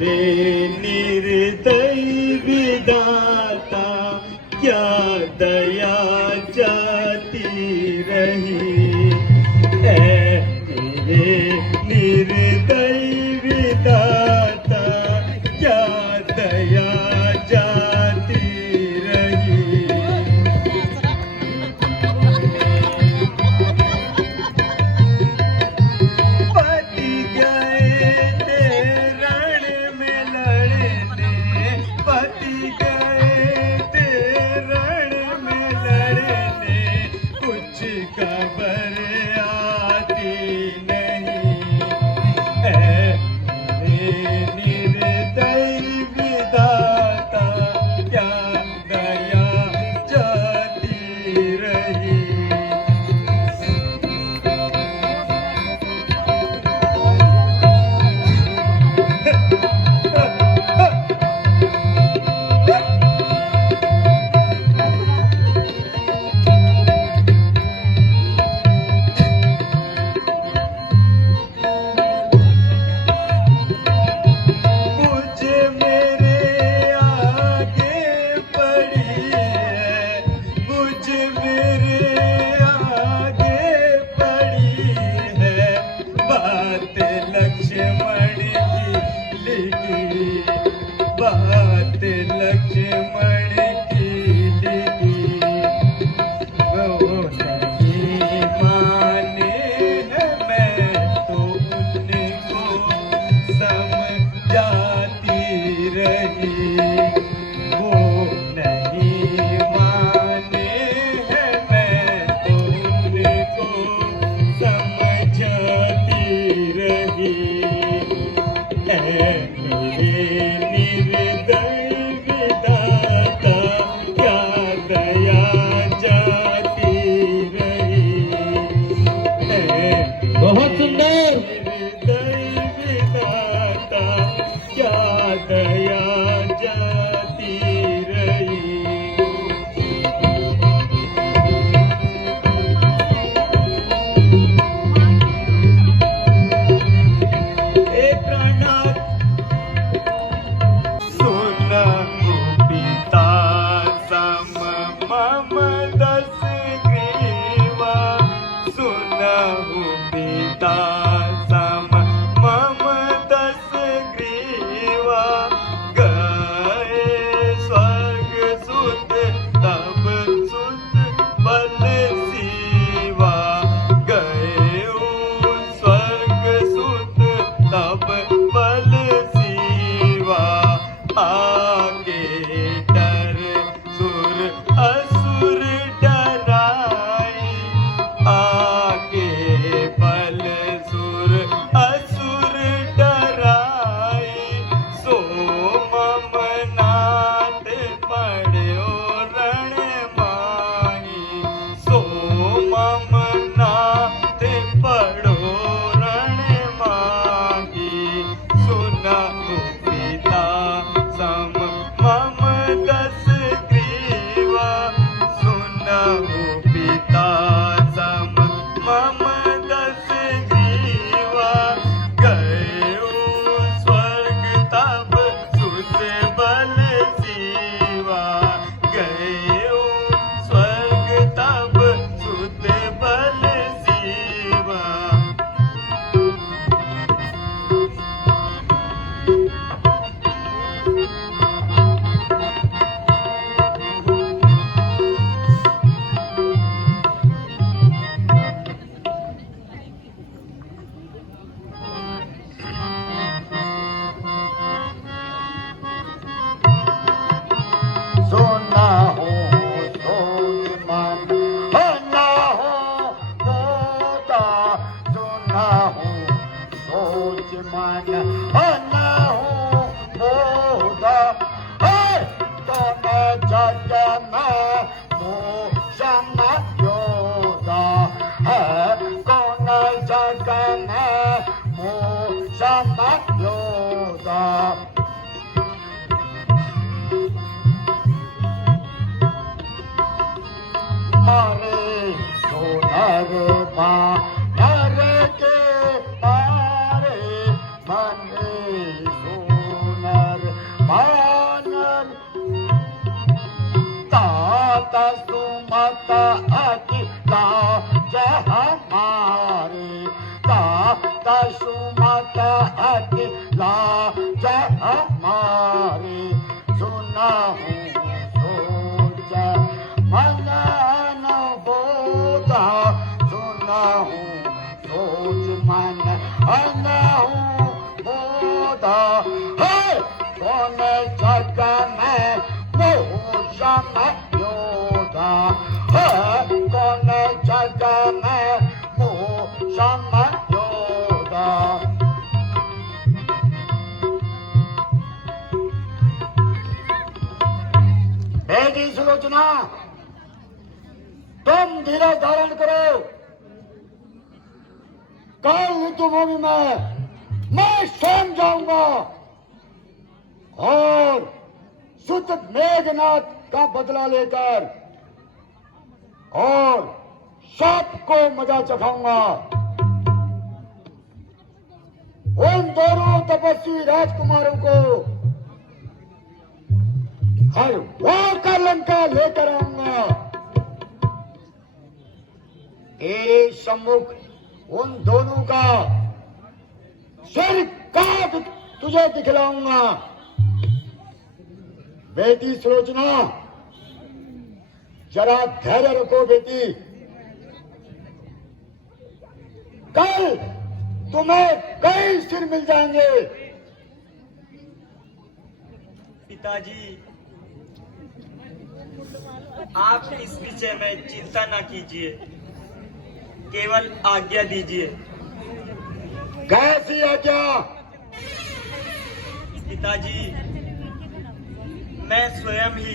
मेरे निर्दयी विधाता क्या दया जाती रही है। मेरे निर्दयी विधाता क्या दया जाती रही। पति गए थे रण में लड़ने, पति गए थे रण में लड़ने, कुछ खबर आती नहीं है। मेरे निर्दयी विधाता क्या दया जाती रही। मुझे मेरे आगे पड़ी है, मुझे मेरे आगे पड़ी है, बात लक्ष्मण की लिखी, बात लक्ष्मण की लिखी। वो नहीं माने हैं, मैं तो उनको समझाती रही। वो नहीं माने हैं, मैं तो उनको समझाती रही। मेरे निर्दयी विधाता क्या दया जाती रही। बहुत सुंदर। निर्दयी विधाता क्या दया जाती रही। एक प्राणनाथ सुना पिता सम मम दस ग्रीवा, सुना पिता सम मम दस ग्रीवा, गए स्वर्ग सुत तब सुत बल सीवा, गए स्वर्ग सुत तब बल सीवा, आगे डर सुर असुर डराई, आगे बल सुर असुर डराई, सो मम नाथ पड़ो रण माही, सो मम नाथ पड़ो रण माही, सुना पिता सम मम दस ग्रीवा, सुना पिता सम मम दस ग्रीवा, गए स्वर्ग तब सुत बल सीवा, गए स्वर्ग तब सुत बल सीवा। सोना हो सोच मन होना हो मोदा, सोना हो सोच मन होना हो मोदा, तो मैं जग में मोशन योदा है, कौन जग में मोशन योदा। मारे सोनर बानर के मारे, मने माता अखिला हमारी दाता सुमाता अखिला हमारी सुना हूँ सोच मन बोधा सुना हूँ सोच मन हूँ बोधा है कौन जग में मोहशम योधा है कौन जग में मोहशम योधा बेटी सुलोचना तुम धीरज धारण करो कल युद्धभूमि में मैं स्वयं जाऊंगा और सुत मेघनाथ का बदला लेकर और सबको मजा चखाऊंगा उन दोनों तपस्वी राजकुमारों को हर वो का लंका लेकर आऊंगा तेरे सम्मुख उन दोनों का सिर काट तुझे दिखलाऊंगा बेटी सुलोचना जरा धैर्य रखो बेटी कल तुम्हें कई सिर मिल जाएंगे पिताजी आप इस विषय में चिंता न कीजिए केवल आज्ञा दीजिए कैसी आज्ञा पिताजी मैं स्वयं ही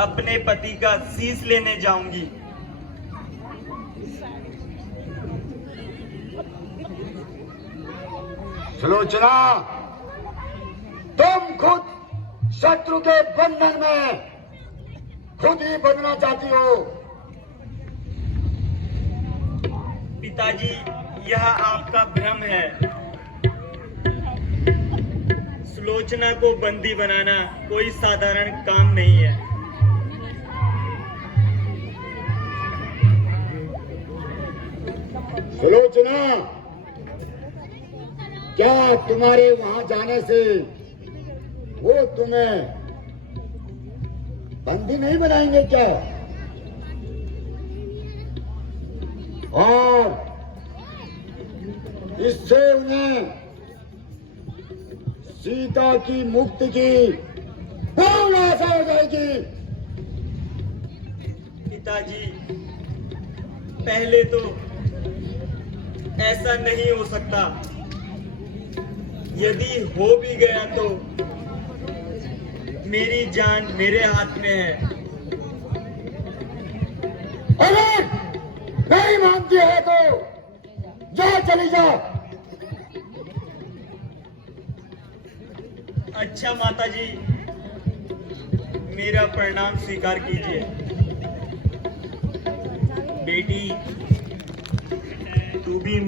अपने पति का शीश लेने जाऊंगी सुलोचना तुम खुद शत्रु के बंधन में खुद ही बंधना चाहती हो पिताजी यह आपका भ्रम है सुलोचना को बंदी बनाना कोई साधारण काम नहीं है सुलोचना क्या तुम्हारे वहां जाने से वो तुम्हें बंदी नहीं बनाएंगे क्या और इससे उन्हें सीता की मुक्ति की पूर्ण आशा हो जाएगी पिताजी पहले तो ऐसा नहीं हो सकता यदि हो भी गया तो मेरी जान मेरे हाथ में है अरे नहीं मानती है तो जा चली जाओ अच्छा माताजी मेरा प्रणाम स्वीकार कीजिए बेटी तू भी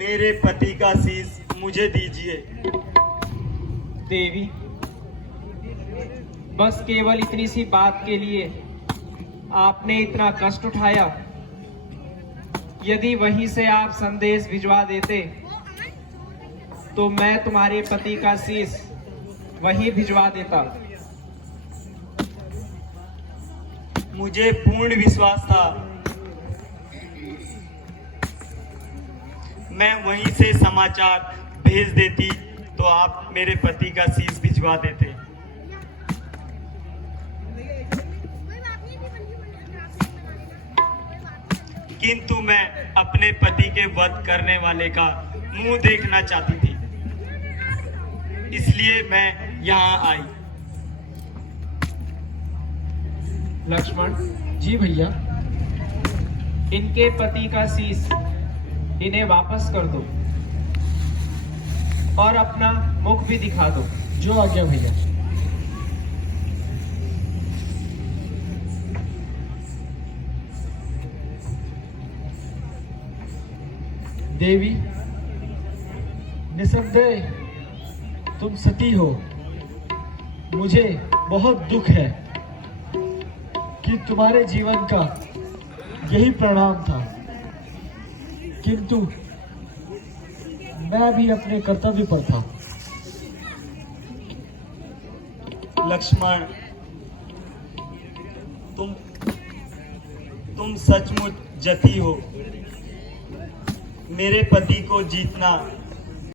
मेरे पति का शीश मुझे दीजिए। देवी, बस केवल इतनी सी बात के लिए आपने इतना कष्ट उठाया। यदि वहीं से आप संदेश भिजवा देते तो मैं तुम्हारे पति का शीश वहीं भिजवा देता। मुझे पूर्ण विश्वास था मैं वहीं से समाचार भेज देती तो आप मेरे पति का शीश भिजवा देते। किंतु मैं अपने पति के वध करने वाले का मुंह देखना चाहती थी, इसलिए मैं यहाँ आई। लक्ष्मण जी भैया, इनके पति का शीश इन्हें वापस कर दो और अपना मुख भी दिखा दो। जो आज्ञा भैया। देवी, निसंदेह तुम सती हो। मुझे बहुत दुख है कि तुम्हारे जीवन का यही परिणाम था, किंतु मैं भी अपने कर्तव्य पर था। लक्ष्मण, तुम सचमुच जती हो। मेरे पति को जीतना